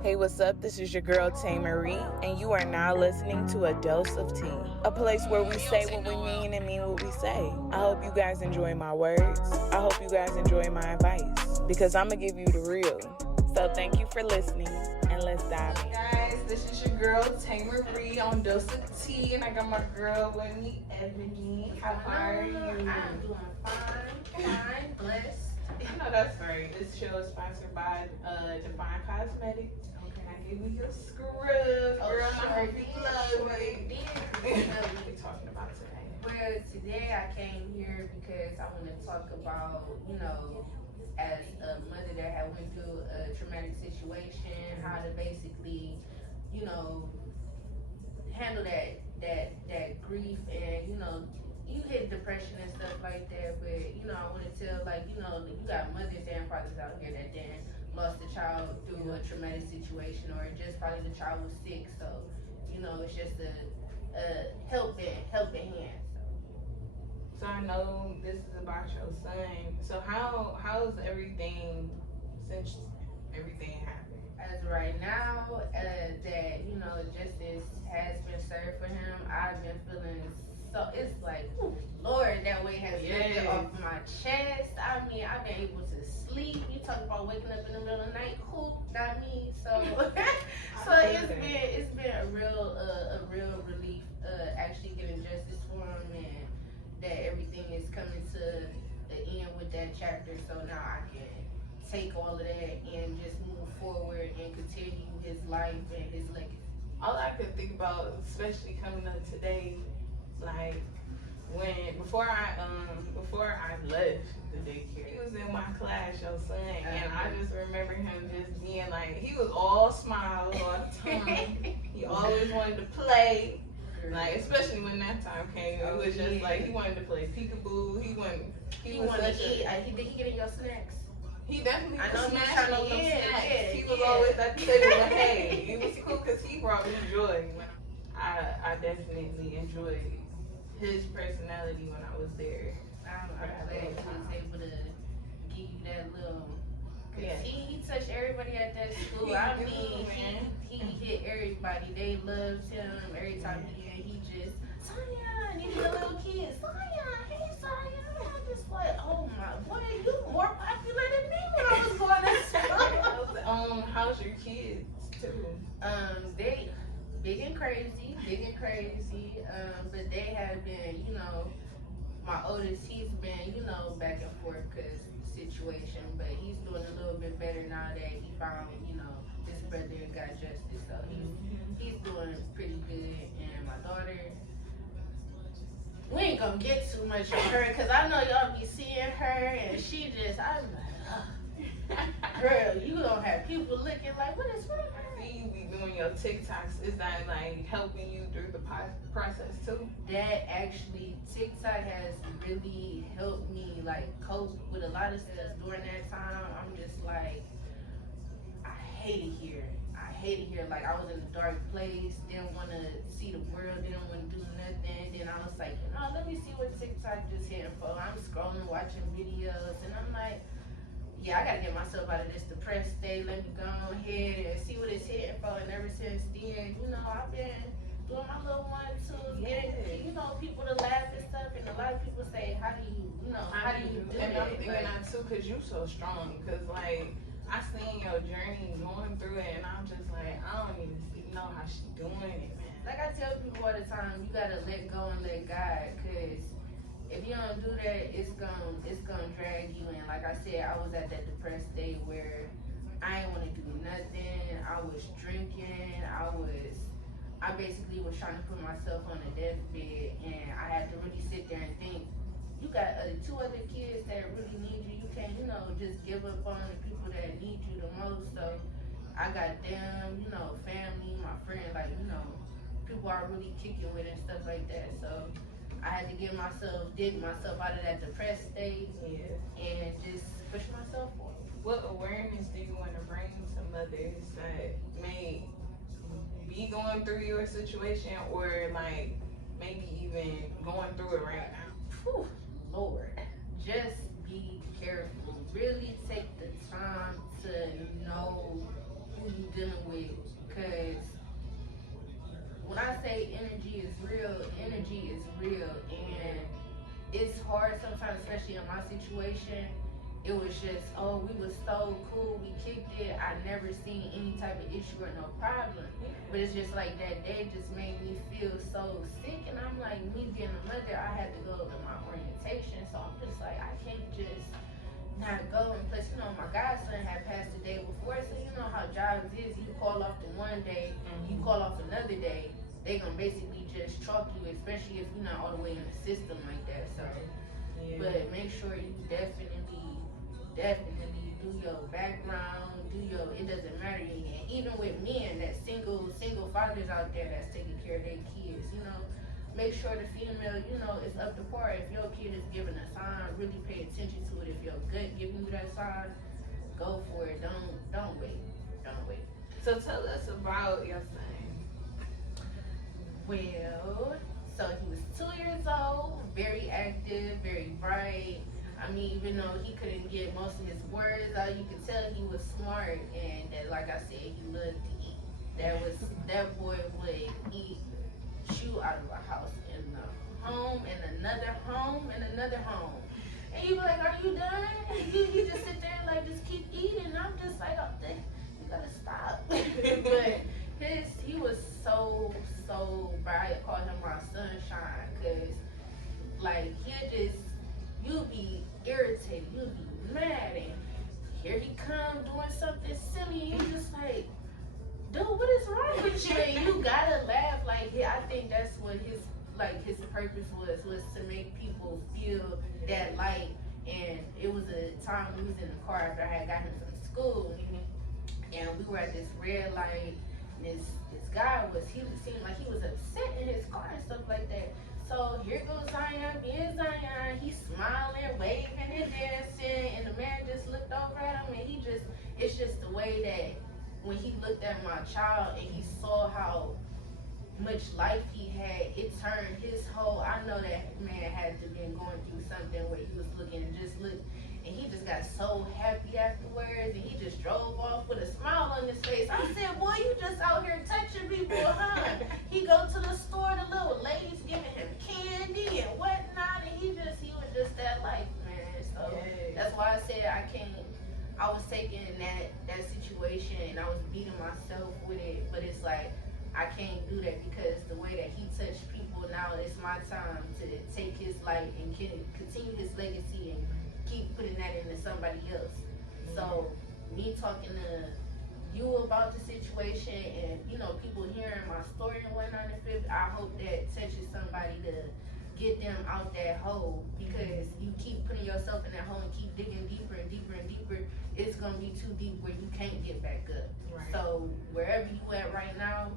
Hey, what's up? This is your girl Tae Marie, and you are now listening to A Dose of Tea, a place where we say what we mean and mean what we say. I hope you guys enjoy my words. I hope you guys enjoy my advice, because I'm going to give you the real. So thank you for listening, and let's dive in. Guys, this is your girl Tae Marie on Dose of Tea, and I got my girl with me, Eboni. How are you? I'm doing fine, blessed. You know that's right. This show is sponsored by Define Cosmetics. Okay, I give you your scrub, girl. I hope you love it. What are we talking about today? Well, today I came here because I want to talk about, as a mother that had went through a traumatic situation, how to basically, handle that grief, and you hit depression and stuff like that. But I want to tell, you got mothers and fathers out here that then lost a child through a traumatic situation, or just probably the child was sick. So it's just a helping hand. So I know this is about your son. So how's everything since everything happened? As right now, that justice has been served for him, I've been feeling so. It's like, ooh, Lord, that weight has lifted off my chest. I mean, I've been able to sleep. You talk about waking up in the middle of the night, who? Not me. So, it's been a real relief, actually getting justice for him, and that everything is coming to the end with that chapter. So now I can take all of that and just move forward and continue his life and his legacy. All I could think about, especially coming up today, like before I left the daycare, he was in my class, your son, and I just remember him just being like, he was all smiles all the time. He always wanted to play. Like, especially when that time came, it was just like he wanted to play peekaboo. He wanted to eat. Did he get in your snacks? He definitely I know smashing on them snacks. Yeah, he was always at the table, but hey, it was cool because he brought me joy. I definitely enjoyed his personality when I was there. I'm glad he was able to give you that little. Cause he touched everybody at that school. He hit everybody. They loved him. Every time he just Saya, and even the little kids, Saya, hey Saya. I'm just like, oh my boy, you more popular than me when I was going to school. How's your kids too? They big and crazy. But they have been, my oldest, he's been, back and forth because situation, but he's doing a little bit better now that he found, his brother and got justice. So he's doing pretty good. And my daughter, we ain't gonna get too much on her because I know y'all be seeing her, and she just, I'm like, girl, you don't have people looking like, what is wrong? I see you be doing your TikToks. Is that like helping you through the process too? That actually, TikTok has really helped me like cope with a lot of stuff during that time. I'm just like, I hate it here. Like, I was in a dark place, didn't want to see the world, didn't want to do nothing. Then I was like, no, let me see what TikTok just hitting for. I'm scrolling, watching videos, and I'm like, yeah, I gotta get myself out of this depressed state. Let me go ahead and see what it's hitting for. And ever since then, I've been doing my little one too, getting people to laugh and stuff. And a lot of people say, how do you do and that? I'm thinking that too, cause you so strong. Cause like I seen your journey going through it, and I'm just like, I don't even know how she doing it, man. Like I tell people all the time, you gotta let go and let God, cause if you don't do that, it's gonna drag you in. Like I said, I was at that depressed state where I didn't want to do nothing. I was drinking. I basically was trying to put myself on a deathbed, and I had to really sit there and think, you got two other kids that really need you. You can't, just give up on the people that need you the most. So I got them, family, my friends, like, people are really kicking with and stuff like that. So I had to dig myself out of that depressed state, and just push myself forward. What awareness do you want to bring to mothers that may be going through your situation, or like maybe even going through it right now? Whew, Lord, just be careful. Really take the time to know who you dealing with. Because when I say energy is real, and it's hard sometimes, especially in my situation. It was just, oh, we was so cool, we kicked it. I never seen any type of issue or no problem. But it's just like that day just made me feel so sick, and I'm like, me being a mother, I had to go to my orientation, so I'm just like, I can't just not go. And plus, my godson had passed the day before, so you know how jobs is. You call off the one day, you call off another day, they gonna basically just chalk you, especially if you're not all the way in the system like that. So, but make sure you definitely do your background, it doesn't matter. And even with men, that single fathers out there that's taking care of their kids, make sure the female, is up to par. If your kid is giving a sign, really pay attention to it. If your gut giving you that sign, go for it. Don't wait. So tell us about your son. Well, so he was 2 years old, very active, very bright. I mean, even though he couldn't get most of his words out, you could tell he was smart, and that, like I said, he loved to eat. That boy would eat chew out of a house, in a home, and another home, and another home. And you be like, are you done? He just sit there and like just keep eating. I'm just like, oh, you gotta stop. But he was so bright. I call him my sunshine, cause like you'd be irritated, you'd be mad, and here he come doing something silly, and you just like, dude, what is wrong with you? And you gotta laugh. Like, I think that's what his purpose was to make people feel that light. And it was a time we was in the car after I had got him from school, and we were at this red light, and this guy he seemed like he was upset in his car and stuff like that. So here goes Zion, being Zion, he's smiling, waving and dancing, and the man just looked over at him, and it's just the way that when he looked at my child and he saw how much life he had, it turned his whole, I know that man had to been going through something where he was looking and he just got so happy afterwards, and he just drove off with a smile on his face. I said, boy, you just out here touching people, huh? He go to the store, the little ladies giving him candy and whatnot, and he was just that life, man. So that's why I said I was taking that situation and I was beating myself with it, but it's like, I can't do that because the way that he touched people, now it's my time to take his life and continue his legacy and keep putting that into somebody else. So me talking to you about the situation and people hearing my story and whatnot, I hope that touches somebody to get them out that hole, because you keep putting yourself in that hole and keep digging deeper and deeper and deeper, it's gonna be too deep where you can't get back up. Right. So wherever you at right now,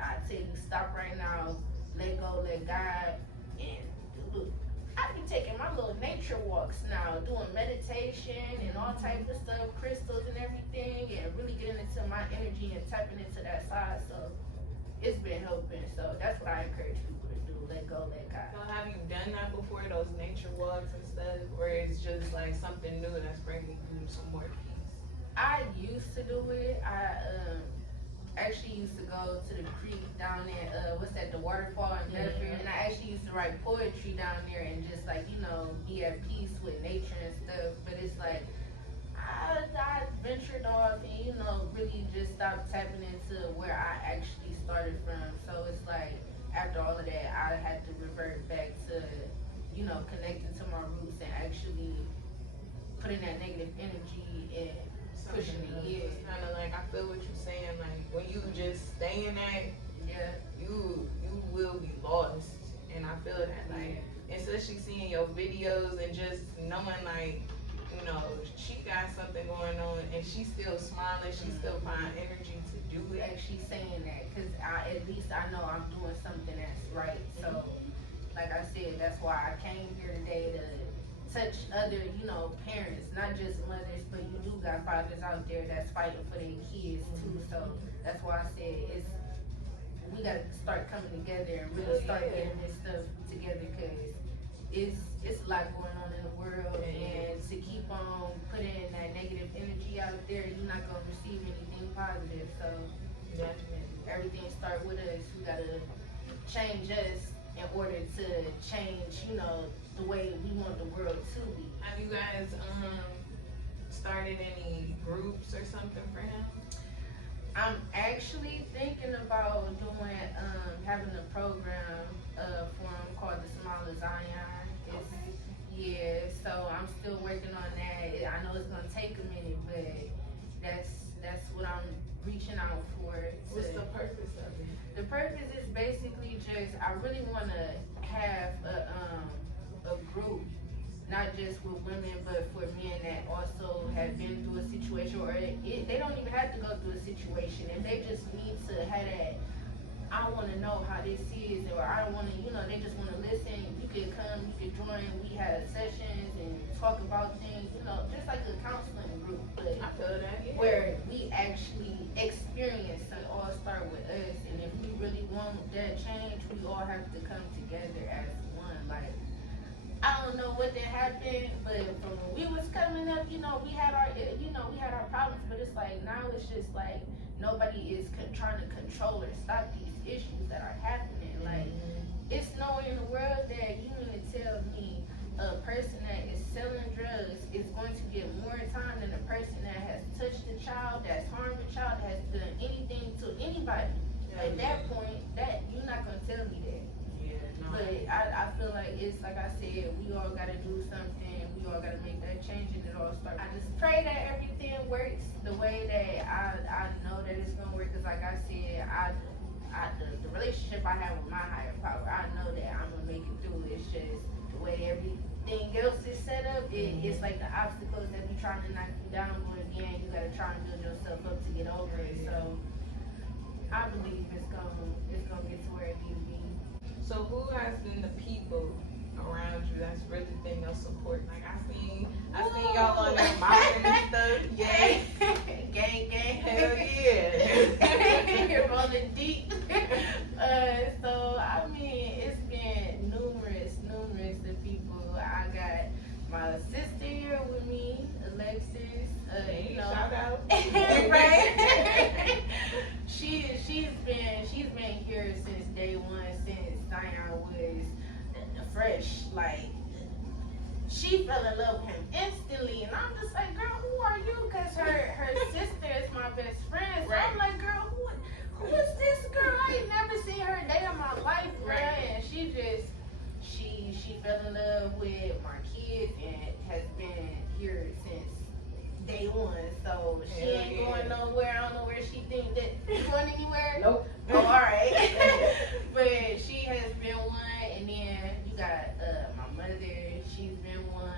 I tell you, stop right now, let go, let God, and look. I be taking my little nature walks now, doing meditation and all types of stuff, crystals and everything, and really getting into my energy and tapping into that side. So it's been helping. So that's what I encourage people to do. Let go, let God. So have you done that before, those nature walks and stuff, or it's just like something new that's bringing you some more peace? I used to do it. I actually used to go to the creek down there, the waterfall in Bedford, and I actually used to write poetry down there and just like, be at peace with nature and stuff. But it's like, I ventured off and, really just stopped tapping into where I actually started from. So it's like, after all of that, I had to revert back to, connecting to my roots and actually putting that negative energy and pushing it. It's kind of like, I feel what you're saying, like when you just stay in that, you will be lost. And I feel that, like, especially seeing your videos and just knowing, like, she got something going on and she's still smiling, she still find energy to do it. Actually saying that, because at least I know I'm doing something that's right. So like I said, that's why I came here today to touch other, parents, not just mothers, but you do got fathers out there that's fighting for their kids too. So that's why I said we gotta start coming together and really start getting this stuff together, because it's a lot going on in the world, and to keep on putting that negative energy out there, you're not gonna receive anything positive. So Definitely. everything start with us. We gotta change us in order to change, the way we want the world to be. Have you guys started any groups or something for him? I'm actually thinking about doing having a program for him called the Smile of Zion. Yeah, so I'm still working on that. I know it's gonna take a minute, but that's what I'm reaching out for. What's the purpose of it? The purpose is basically just I really want to have a group, not just with women, but for men that also have been through a situation, or they don't even have to go through a situation, and they just need to have that. I want to know how this is, or I want to, they just want to listen. You could come, you could join. We had sessions and talk about things, just like a counseling group, but I feel that, yeah. where we actually experience and all start with us. And if we really want that change, we all have to come together as one. Like, I don't know what that happened, but from when we was coming up, we had our problems, but it's like now it's just like nobody is trying to control or stop these issues that are happening. Like, it's nowhere in the world that you mean to tell me a person that is selling drugs is going to get more time than a person that has touched a child, that's harmed a child, that has done anything to anybody. At that point, that you're not gonna tell me that. Yeah, no. But I feel like it's like I said, we all gotta do something. We all gotta make that change, and it all starts. I just pray that everything works the way that I know that it's gonna work. Cause like I said, the relationship I have with my higher power, I know that I'm gonna make it through. It's just the way everything else is set up. It's like the obstacles that be trying to knock you down, but again, you gotta try and build yourself up to get over it. So I believe it's gonna get to where it needs to be. So who has been the people around you that's really been your support? Like I seen y'all on that mountain and stuff. Yeah. Gang. Hell yeah. Rolling deep. So I mean, it's been numerous of people. I got my sister here with me, Alexis. Shout out. Right. She's been here since day one, since Zion was fresh. Like, she fell in love with him instantly, and I'm just like, girl, who are you? Cause her sister is my best friend. So I'm like, girl, who is this girl? I ain't never seen her day of my life, girl. And she fell in love with my kids and has been here since day one. So she ain't going nowhere. I don't know where she think that she's going anywhere. Nope. Oh, all right. But she has been one, and then you got my mother. She's been one.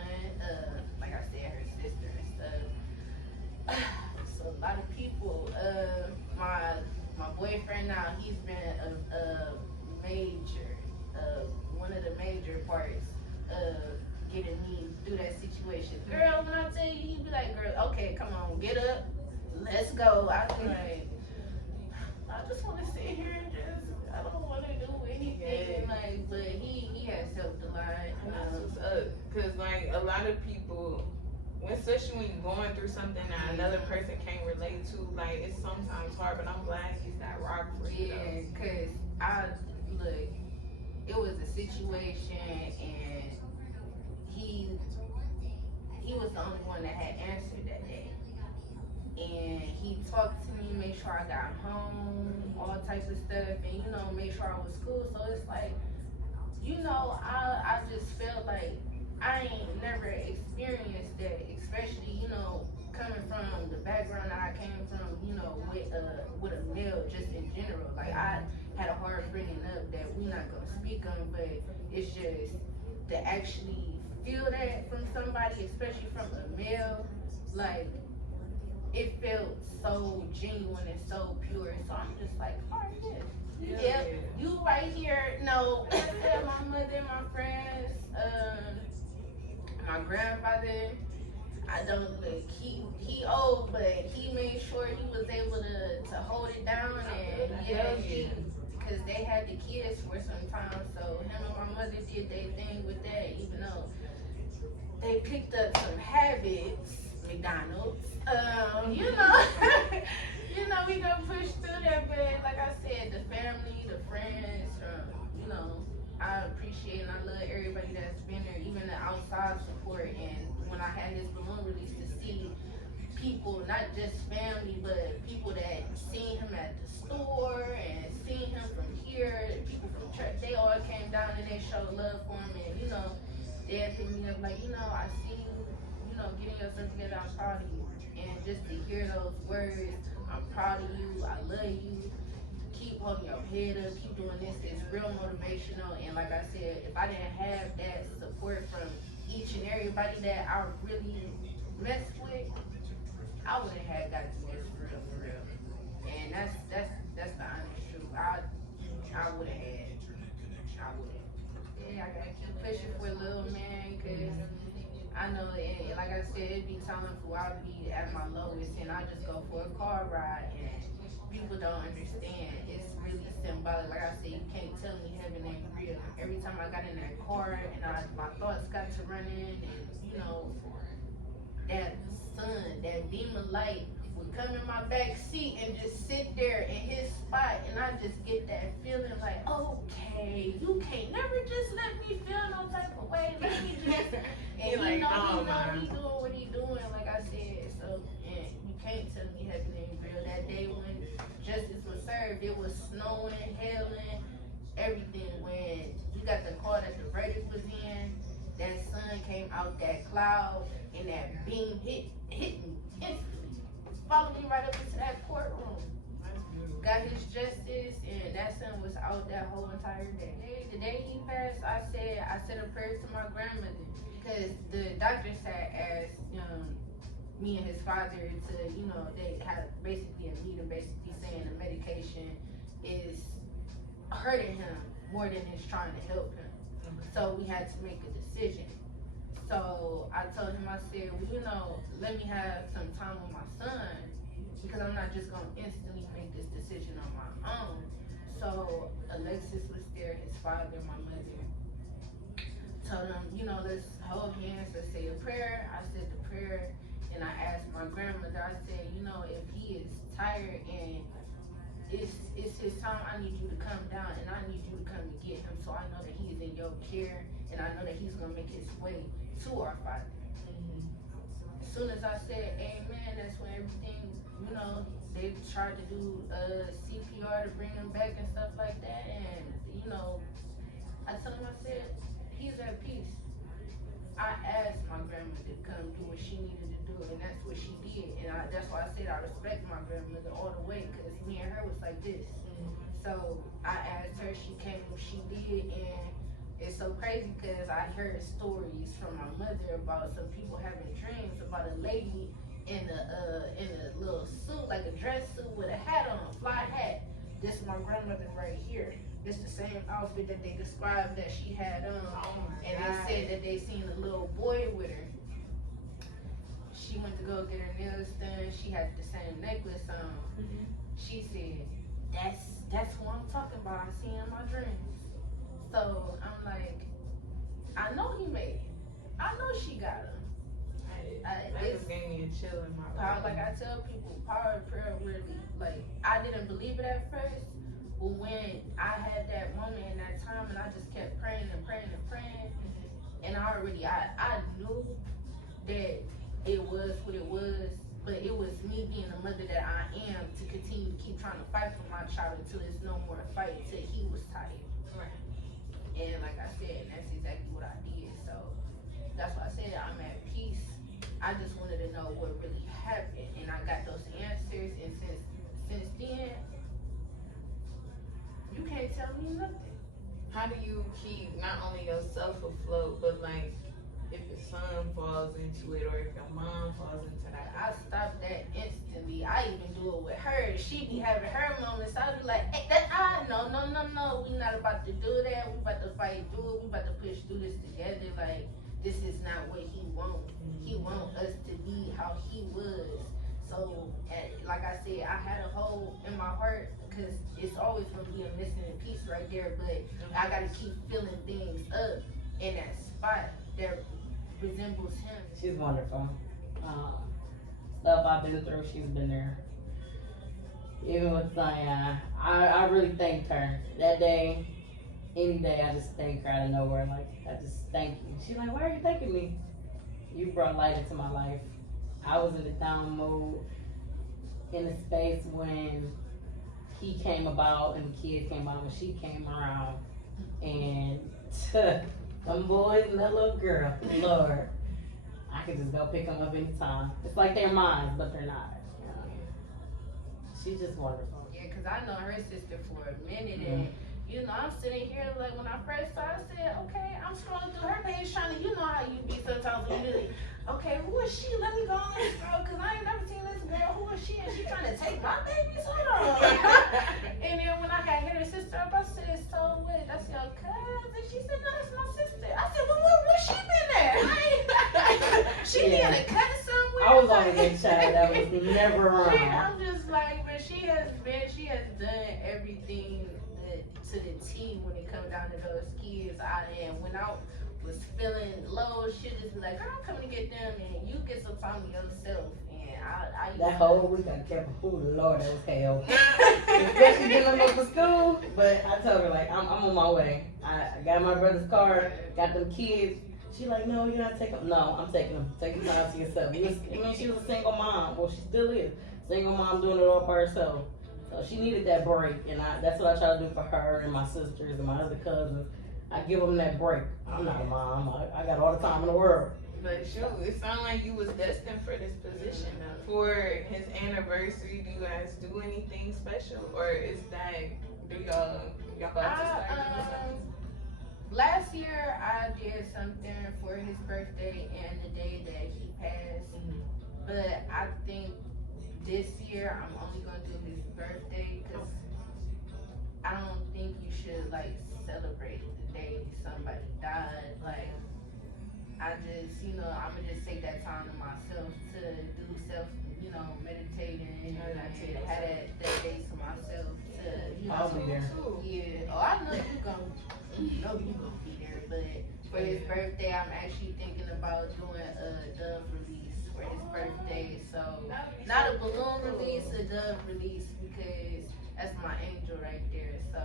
Like I said, her sister and stuff. So a lot of people. My boyfriend now, he's been a major, one of the major parts of getting me through that situation. Girl, when I tell you, he'd be like, girl, okay, come on, get up, let's go. I'd be like, I just want to sit here and I don't want to do anything. Yeah. Like, but he has helped a lot. That's what's up. Cause like a lot of people, especially when you're going through something that another person can't relate to, like it's sometimes hard. But I'm glad he's that rock for you. Yeah, cause it was a situation, and he was the only one that had answered that day. And he talked to me, made sure I got home, all types of stuff, and made sure I was cool. So it's like, I just felt like I ain't never experienced that, especially, coming from the background that I came from, with a male just in general. Like, I had a hard bringing up that we're not gonna speak on, but it's just to actually feel that from somebody, especially from a male, like, it felt so genuine and so pure. So I'm just like, all right, yeah, you right here. No, my mother, my friends, my grandfather. I don't he old, but he made sure he was able to hold it down, and because they had the kids for some time, so him and my mother did their thing with that, even though they picked up some habits, McDonald's, we gonna push through that, but like I said, the family, the friends, you know, I appreciate and I love everybody that's been there, even the outside support. And when I had his balloon release, to see people, not just family, but people that seen him at the store and seen him from here, people from church, they all came down and they showed love for him. And, you know, they had picked me up like, you know, I see you, you know, getting yourself together, I'm proud of you. And just to hear those words, I'm proud of you, I love you, keep holding your head up, keep doing this, it's real motivational. And like I said, if I didn't have that support from each and everybody that I really messed with, I wouldn't have got to this for real. And that's the honest truth. I would have had. I would have. Yeah, I gotta keep pushing for a little man, cause I know, and like I said, it be times where I be at my lowest, and I just go for a car ride, and people don't understand. It's really symbolic. Like I said, you can't tell me heaven ain't real. Every time I got in that car, and my thoughts got to running, and you know, that sun, that beam of light would come in my back seat and just sit there in his spot, and I just get that feeling like, okay, you can't never just let me feel no type of way. Let me just, and like, he doing what he doing, like I said. So, and you can't tell me heaven ain't real. That day when justice was served, it was snowing, hailing, everything. When we got the call that the verdict was in, that sun came out that cloud, and that beam hit me instantly. Followed me right up into that courtroom. Got his justice, and that sun was out that whole entire day. The day he passed, I said a prayer to my grandmother, because the doctors had asked me and his father to, you know, they had basically a meeting, basically saying the medication is hurting him more than it's trying to help him. So we had to make a decision. So I told him, I said, well, you know, let me have some time with my son, because I'm not just gonna instantly make this decision on my own. So Alexis was there, his father, my mother. Told him, you know, let's hold hands, let's say a prayer. I said the prayer, and I asked my grandmother, I said, you know, if he is tired and it's his time, I need you to come down, and I need you to come and get him, so I know that he is in your care, and I know that he's gonna make his way to our Father. As soon as I said amen, that's when everything, you know, they tried to do CPR to bring him back and stuff like that. And, you know, I told him, I said, he's at peace. I asked my grandmother to come do what she needed to do, and that's what she did. And that's why I said I respect my grandmother all the way, because me and her was like this. So I asked her, she came, she did, and it's so crazy because I heard stories from my mother about some people having dreams about a lady in a little suit, like a dress suit with a hat on, a fly hat. This is my grandmother right here. It's the same outfit that they described that she had on. And they said that they seen a little boy with her. She went to go get her nails done. She had the same necklace on. She said, that's who I'm talking about. I see in my dreams. So I'm like, I know he made it. I know she got him. That just gave me a chill in my power. Like I tell people, power of prayer really. Like, I didn't believe it at first, but when I had that moment in that time, and I just kept praying and praying and praying, and I knew that it was what it was, but it was me being the mother that I am to continue to keep trying to fight for my child until there's no more fight, until he was tired. Right. And like I said, that's exactly what I did. So that's why I said I'm at peace. I just wanted to know what really happened, and I got those answers. And since then, you can't tell me nothing. How do you keep not only yourself afloat, but like if your son falls into it, or if your mom falls into that? I stopped that instantly. I even do it with her. She be having her moments. I be like, hey, no, we not about to do that. We about to fight through it. We about to push through this together. Like, this is not what he want. He want us to be how he was. So, like I said, I had a hole in my heart, because it's always going to be a missing piece right there. But I got to keep filling things up in that spot that resembles him. She's wonderful. Stuff I've been through, she's been there. Even with Zion, I really thanked her that day. Any day, I just thank her out of nowhere. Like, I just thank you. She's like, why are you thanking me? You brought light into my life. I was in the down mode in the space when he came about and the kids came out when she came around. And them boys and that little girl, Lord, I could just go pick them up anytime. It's like they're mine, but they're not. She's just wonderful. Yeah, because I know her sister for a minute, and you know, I'm sitting here like when I first saw, I said, okay, I'm scrolling through her page trying to, you know how you be sometimes when you like, okay, who is she? Let me go on and scroll because I ain't never seen this girl. Who is she? And she trying to take my babies? Hold on. And then when I had hit her sister up, I said, so what? That's your cousin? She said, no, that's my sister. I said, well, where she been at? She be in a cut somewhere. I was always a child that was never around. I'm just like, but she has done everything to the T when it comes down to those kids. And when I was feeling low, she'd just be like, girl, I'm coming to get them, and you get some time to yourself. And I that whole week I kept a food, Lord, that was hell. Especially getting them up for school. But I told her, like, I'm on my way. I got my brother's car, got them kids. She like, no, you're not taking them. No, I'm taking them. Taking time to yourself. She was a single mom. Well, she still is. Single mom doing it all by herself. So she needed that break, and that's what I try to do for her and my sisters and my other cousins. I give them that break. I'm not a mom. I got all the time in the world. But shoot, it sounded like you was destined for this position though. For his anniversary, do you guys do anything special, or is that do y'all about to start doing something? Last year I did something for his birthday and the day that he passed, but I think this year I'm only gonna do his birthday because I don't think you should like celebrate the day somebody died. Like I just, you know, I'm gonna just take that time to myself to do self, you know, meditating and have that day to myself to, you know. I'll be there. Yeah. Oh, I know you gonna be there. But for his birthday, I'm actually thinking about doing a dove release for his birthday. So not a balloon release, a dove release because that's my angel right there. So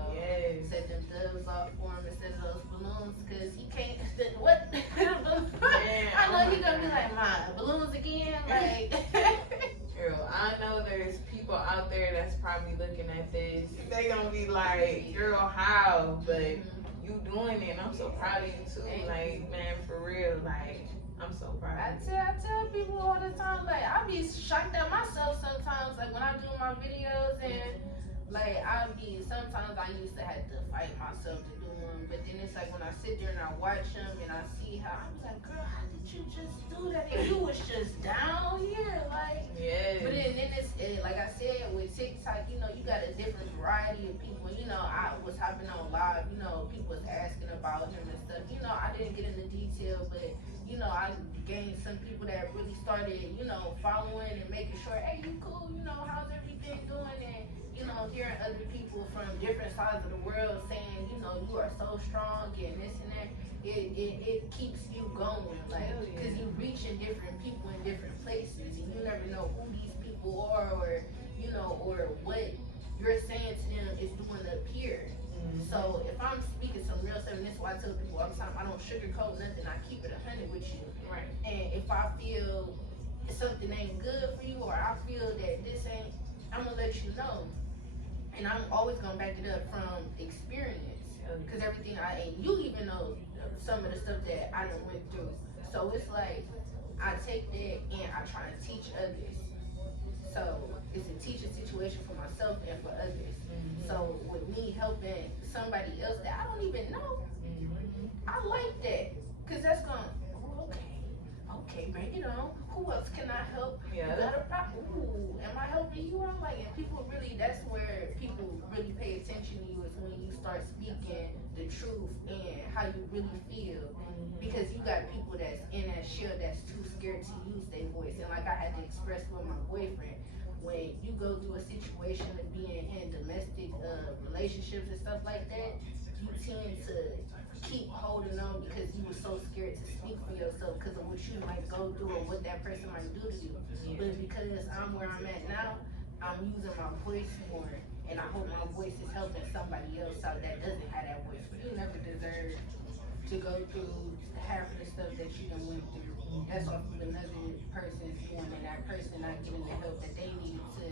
set them doves off for him instead of those balloons because he can't. What? I know he's gonna be like, "Ma, balloons again?" Like, girl, I know there's people out there that's probably looking at this. They gonna be like, "Girl, how?" But you doing it, and I'm so proud of you too. Like, man, for real, like. I'm so proud. I tell people all the time, like I be shocked at myself sometimes, like when I do my videos and like sometimes I used to have to fight myself to do them, but then it's like when I sit there and I watch them and I see how I'm like, girl, how did you just do that? And you was just down here, like. Yeah. But then like I said with TikTok, you know, you got a different variety of people. You know, I was hopping on live, you know, people was asking about him and stuff. You know, I didn't get into detail, but you know, I gained some people that really started, you know, following and making sure, hey, you cool, you know, how's everything doing? And, you know, hearing other people from different sides of the world saying, you know, you are so strong and this and that, it keeps you going, like, because you reaching different people in different places and you never know who these people are or, you know, or what you're saying to them is doing up here. So if I'm speaking some real stuff, and this is why I tell people all the time, I don't sugarcoat nothing. I keep it 100 with you. Right. And if I feel something ain't good for you, or I feel that this ain't, I'm gonna let you know. And I'm always gonna back it up from experience, because everything you even know some of the stuff that I done went through. So it's like I take that and I try to teach others. So it's a teaching situation for myself and for others. So with me helping somebody else that I don't even know, I like that. Because that's going, okay, bring it on. Who else can I help? Yeah. You got a problem? Ooh, am I helping you? I'm like, and people really, that's where people really pay attention to you is when you start speaking the truth and how you really feel. Because you got people that's in that shell that's too scared to use their voice. And like I had to express with my boyfriend, when you go through a situation of being in domestic relationships and stuff like that, you tend to keep holding on because you were so scared to speak for yourself because of what you might go through or what that person might do to you. But because I'm where I'm at now, I'm using my voice more, and I hope my voice is helping somebody else out that doesn't have that voice. But you never deserve to go through half of the stuff that you done went through. That's off of another person's doing, and that person not getting the help that they need to,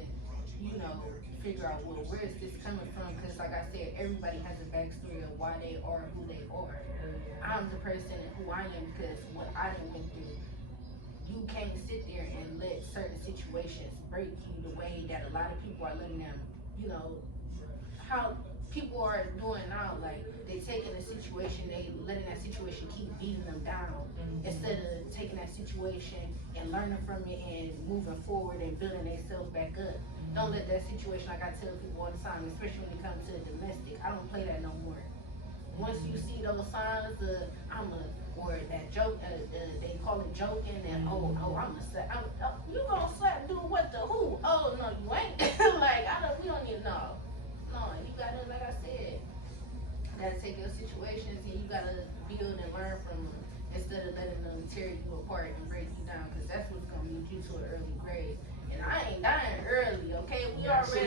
you know, figure out, well, where is this coming from? Because like I said, everybody has a backstory of why they are who they are. I'm the person who I am because what I done went through. You can't sit there and let certain situations break you the way that a lot of people are letting them, you know, how people are doing now. Like, they taking a situation, they letting that situation keep beating them down instead of taking that situation and learning from it and moving forward and building themselves back up. Don't let that situation, like I tell people all the time, especially when it comes to domestic, I don't play that no more. Once you see those signs of or that joke, they call it joking, and I'm gonna slap. You gonna slap? Do what? The who? Oh no, you ain't. Like we don't need no. You gotta, like I said, you gotta take your situations and you gotta build and learn from them instead of letting them tear you apart and break you down, because that's what's gonna lead you to an early grave. And I ain't dying early, okay?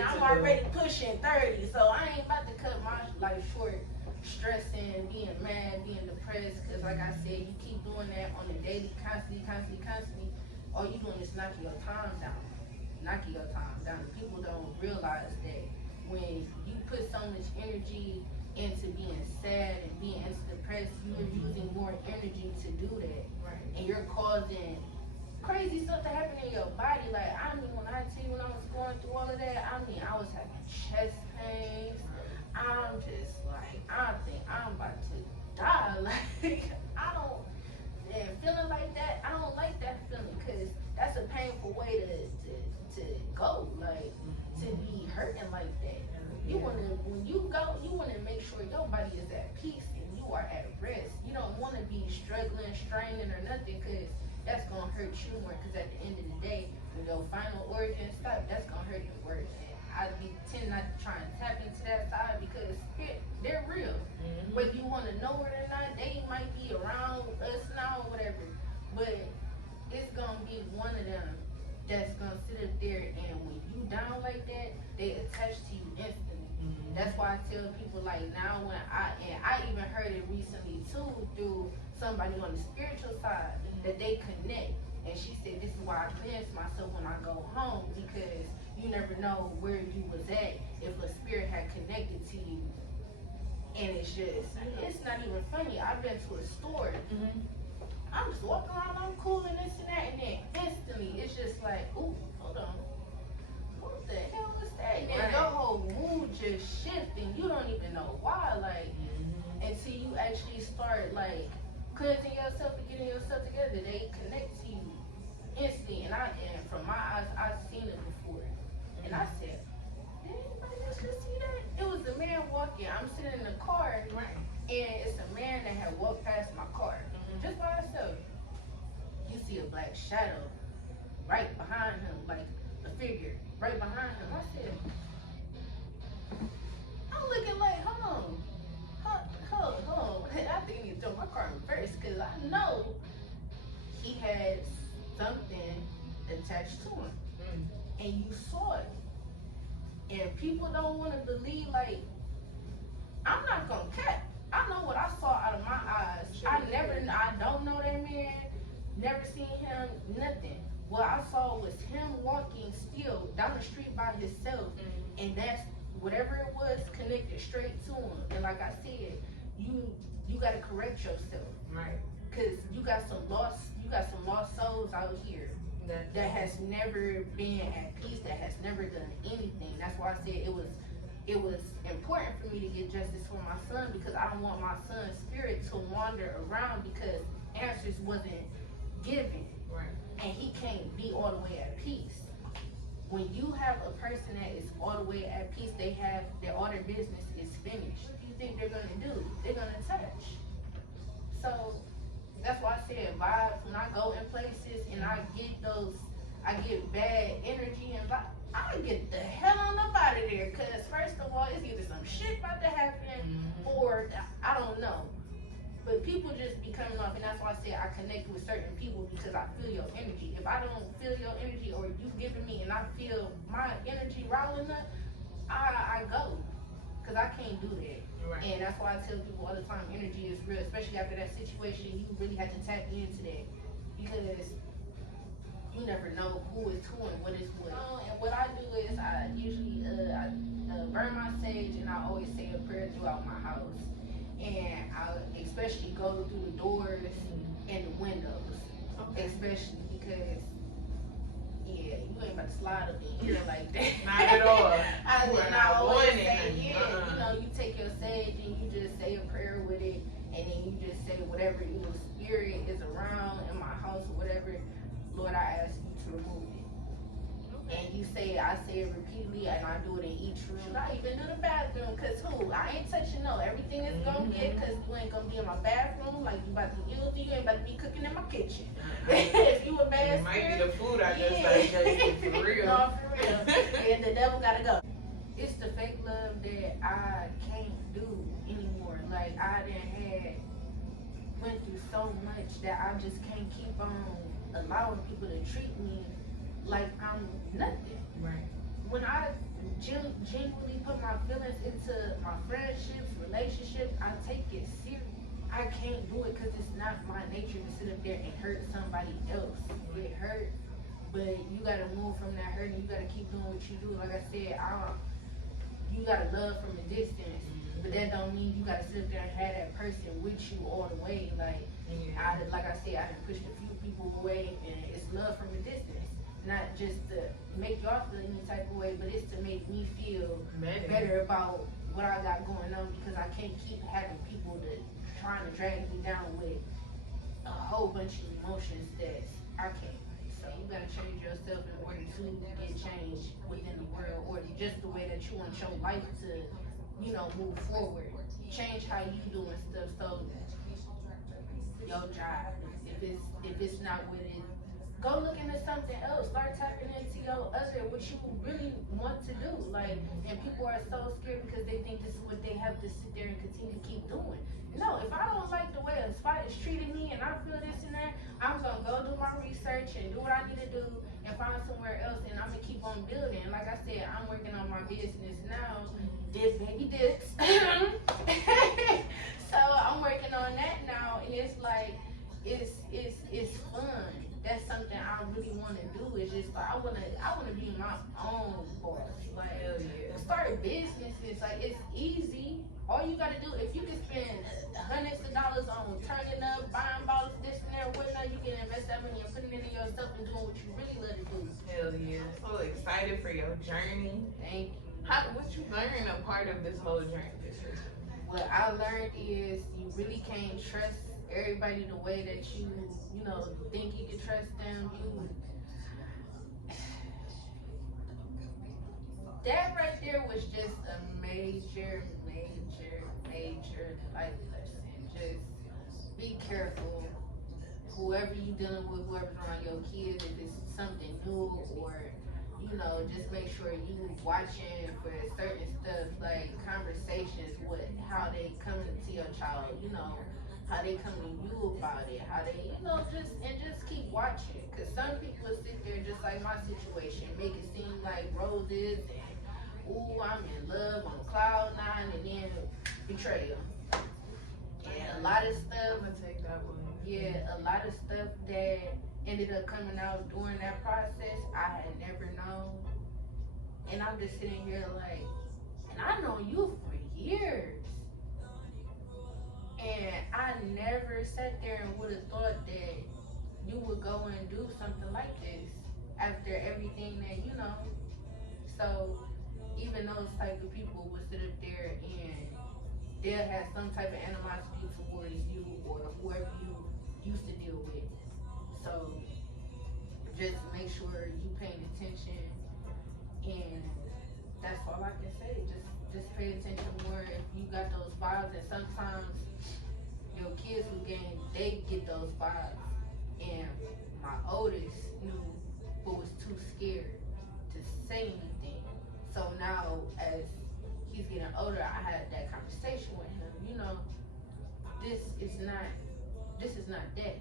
I'm already pushing 30, so I ain't about to cut my life short stressing, being mad, being depressed, because like I said, you keep doing that on a daily, constantly, all you doing is knocking your time down. People don't realize that when you put so much energy into being sad and being depressed, you're using more energy to do that. Right. And you're causing crazy stuff to happen in your body. Like, I mean, when I tell you, when I was going through all of that, I mean, I was having chest pains. I'm just like, I think I'm about to die. Like, and feeling like that, I don't like that feeling, because that's a painful way to go, like, to be hurting like that. You wanna, when you go, you wanna make sure your body is at peace and you are at rest. You don't wanna be struggling, straining or nothing, because that's gonna hurt you more, because at the end of the day, when your final organ stop, that's gonna hurt you worse. I tend not to try and tap into that side, because they're real. Whether you want to know it or not, they might be around us now or whatever, but it's going to be one of them that's going to sit up there, and when you down like that, they attach to you instantly. That's why I tell people, like, now when I even heard it recently too through somebody on the spiritual side, that they connect. And she said, this is why I cleanse myself when I go home, because you never know where you was at if a spirit had connected to you. And it's not even funny. I've been to a store. I'm just walking around, I'm cool and this and that, and then instantly it's just like, ooh, hold on. What the hell was that? And then your whole mood just shifting. You don't even know why, like, until you actually start, like, cleansing yourself and getting yourself together. They connect to you instantly. And from my eyes, I've seen it before. And I said, did anybody else just see that? It was a man walking. I'm sitting in the car, and it's a man that had walked past my car, just by himself. You see a black shadow right behind him, like a figure right behind him. I said, I'm looking like, hold on. I think he threw my car in reverse, because I know he had something attached to him. And you saw it. And people don't want to believe, like, I'm not gonna cap. I know what I saw out of my eyes. I don't know that man, never seen him, nothing. What I saw was him walking still down the street by himself, and that's whatever it was connected straight to him. And like I said, you gotta correct yourself, right? Because you got some lost souls out here that has never been at peace, that has never done anything. That's why I said it was important for me to get justice for my son, because I don't want my son's spirit to wander around because answers wasn't given. Right. And he can't be all the way at peace. When you have a person that is all the way at peace, all their business is finished. What do you think they're gonna do? They're gonna touch. So that's why I said vibes. When I go in places and I get bad energy and vibes, I get the hell on up out of there. Cause first of all, it's either some shit about to happen or I don't know. But people just be coming off, and that's why I say I connect with certain people because I feel your energy. If I don't feel your energy or you giving me and I feel my energy rolling up, I go. Because I can't do that. Right. And that's why I tell people all the time, energy is real, especially after that situation. You really have to tap into that because you never know who is who and what is what. And what I do is I usually burn my sage and I always say a prayer throughout my house. And I especially go through the doors and the windows, especially because yeah, you ain't about to slide up in here like that. Not at all. I always say, you know, you take your sage and you just say a prayer with it, and then you just say whatever evil spirit is around in my house or whatever, Lord, I ask you to remove it. And you say, I say it repeatedly, and I do it in each room. I even do the bathroom, because I ain't touching everything is gonna get, because you ain't gonna be in my bathroom, like you about to be guilty, you ain't about to be cooking in my kitchen. If you a bad it might spirit, be the food I just digested, for real. No, for real. And the devil gotta go. It's the fake love that I can't do anymore. Like, I went through so much that I just can't keep on allowing people to treat me like I'm nothing. Right. When I genuinely put my feelings into my friendships, relationships, I take it serious. I can't do it because it's not my nature to sit up there and hurt somebody else. Get hurt, but you gotta move from that hurt and you gotta keep doing what you do. Like I said, you gotta love from a distance, but that don't mean you gotta sit up there and have that person with you all the way. Like, like I said, I done pushed a few people away, and it's love from a distance. Not just to make y'all feel any type of way, but it's to make me feel better about what I got going on, because I can't keep having people trying to drag me down with a whole bunch of emotions that I can't. So you gotta change yourself in order to get change within the world, or just the way that you want your life to, move forward. Change how you doing stuff. So your job, if it's not with it, go look into something else. Start tapping into what you really want to do. Like, and people are so scared because they think this is what they have to sit there and continue to keep doing. No, if I don't like the way a spot is treating me and I feel this and that, I'm gonna go do my research and do what I need to do and find somewhere else, and I'm gonna keep on building. Like I said, I'm working on my business now. This baby dips. So I'm working on that now, and it's like it's fun. That's something I really want to do. Is just like I want to be my own boss. Like, start businesses. Like, it's easy. All you gotta do, if you can spend hundreds of dollars on turning up, buying bottles, this and that, whatnot, you can invest that money and put it into yourself and doing what you really love to do. Hell yeah! So excited for your journey. Thank you. What you learned a part of this whole journey? What I learned is you really can't trust everybody the way that you think you can trust them. That right there was just a major life lesson. Just be careful. Whoever you dealing with, whoever's around your kids, if it's something new, or just make sure you watching for certain stuff, like conversations, how they come to your child, how they come to you about it, how they, just keep watching. Because some people sit there, just like my situation, make it seem like roses and, ooh, I'm in love on cloud nine, and then betrayal. And a lot of stuff, I'm gonna take that one. Yeah, a lot of stuff that ended up coming out during that process, I had never known. And I'm just sitting here like, and I know you for years. And I never sat there and would have thought that you would go and do something like this after everything that, So even those type of people would sit up there and they'll have some type of animosity towards you or whoever you used to deal with. So just make sure you paying attention, and that's all I can say. Just pay attention more if you got those vibes, and sometimes your kids they get those vibes. And my oldest knew but was too scared to say anything. So now as he's getting older, I had that conversation with him, this is not that.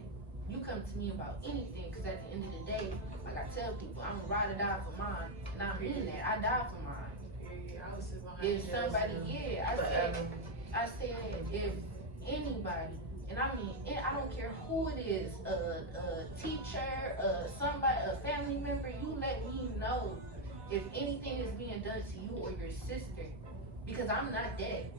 You come to me about anything, because at the end of the day, like I tell people, I'm gonna ride or die for mine, and I mean that. I die for mine. If somebody, I said if anybody, and I mean, I don't care who it is, a teacher, somebody, a family member, you let me know if anything is being done to you or your sister, because I'm not dead.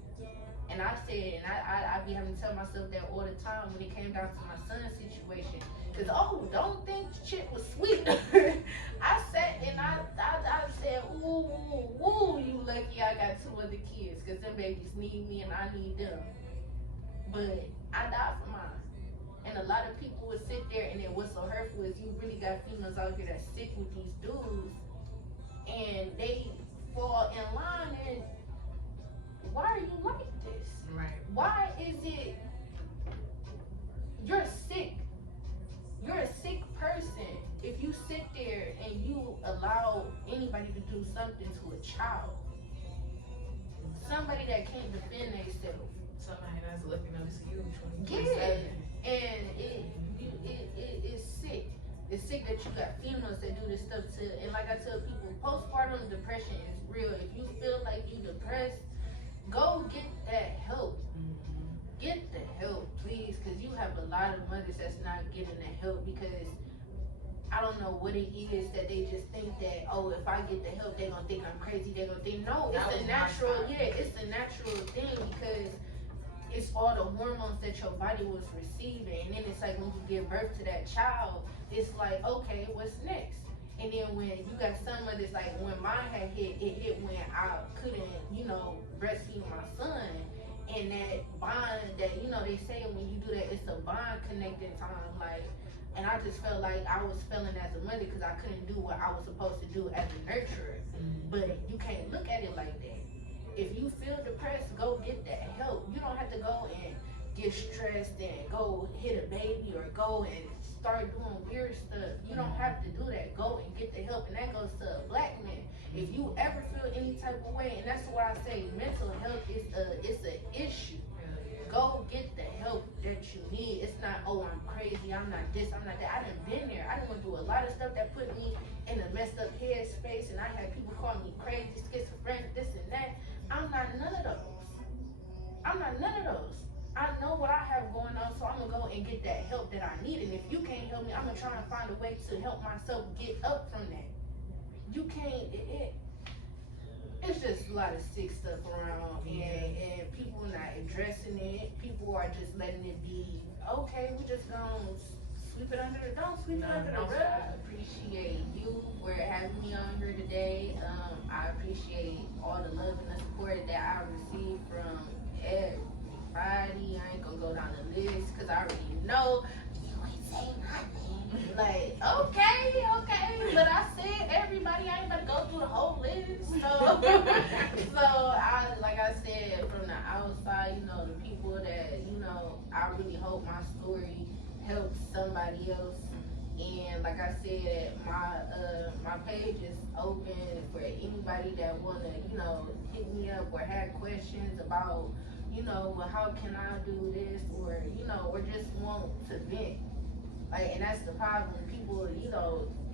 And I said, and I be having to tell myself that all the time when it came down to my son's situation. Because, don't think shit was sweet. I sat and I said, ooh, you lucky I got 2 other kids. Because them babies need me and I need them. But I died for mine. And a lot of people would sit there, and then what's so hurtful is you really got females out here that stick with these dudes. And they fall in line, and why are you like this? Right. Why is it you're sick? You're a sick person if you sit there and you allow anybody to do something to a child. Somebody that can't defend themselves. Somebody that's looking up to you 24/7. Yeah. And it's sick. It's sick that you got females that do this stuff too. And like I tell people, postpartum depression is real. If you feel like you depressed, go get that help. Get the help, please, because you have a lot of mothers that's not getting the help because I don't know what it is that they just think that, if I get the help, they're going to think I'm crazy. They're going to think, no, it's a natural, it's a natural thing because it's all the hormones that your body was receiving. And then it's like when you give birth to that child, it's like, okay, what's next? And then when you got some mothers, like when mine had hit, it hit when I couldn't, breastfeed my son. And that bond that, they say when you do that, it's a bond connecting time. Like, and I just felt like I was failing as a mother because I couldn't do what I was supposed to do as a nurturer. But you can't look at it like that. If you feel depressed, go get that help. You don't have to go and get stressed and go hit a baby or go and start doing weird stuff. You don't have to do that. Go and get the help. And that goes to a black man. If you ever feel any type of way, and that's why I say mental health is an issue. Go get the help that you need. It's not, I'm crazy, I'm not this, I'm not that. I done been there. I done went through a lot of stuff that put me in a messed up headspace, and I had people call me crazy, schizophrenic, this and that. I'm not none of those. I know what I have going on, so I'm gonna go and get that help that I need. And if you can't help me, I'm gonna try and find a way to help myself get up from that. You can't, it's just a lot of sick stuff around, and people not addressing it. People are just letting it be, okay, we just gonna sweep it under don't sweep it under the rug. I appreciate you for having me on here today. I appreciate all the love and the support that I received from everybody. I ain't gonna go down the list, because I already know you ain't saying nothing. Like, okay, but I said everybody, I ain't about to go through the whole list. So like I said, from the outside, the people that, I really hope my story helps somebody else. And like I said, my page is open for anybody that wanna, hit me up or have questions about, well, how can I do this, or just want to vent. Like, and that's the problem. People,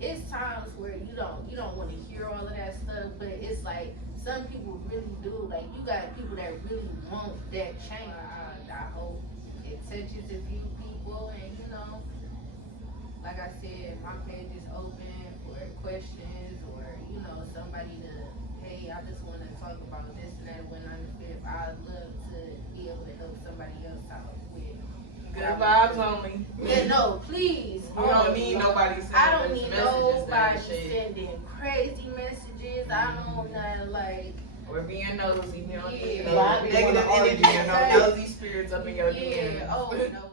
it's times where you don't want to hear all of that stuff, but it's like some people really do. Like, you got people that really want that change. I hope it touches a few people, and like I said, my page is open for questions or somebody to, hey, I just want to talk about this and that when I'm fit. I'd love to be able to help somebody else out with. Good vibes only. Yeah, no, please. We don't need nobody sending I don't need nobody shit. sending crazy messages. I don't know, like. Or being nosy. We don't need Yeah. negative energy and no nosy spirits up in your Yeah, DMs. no.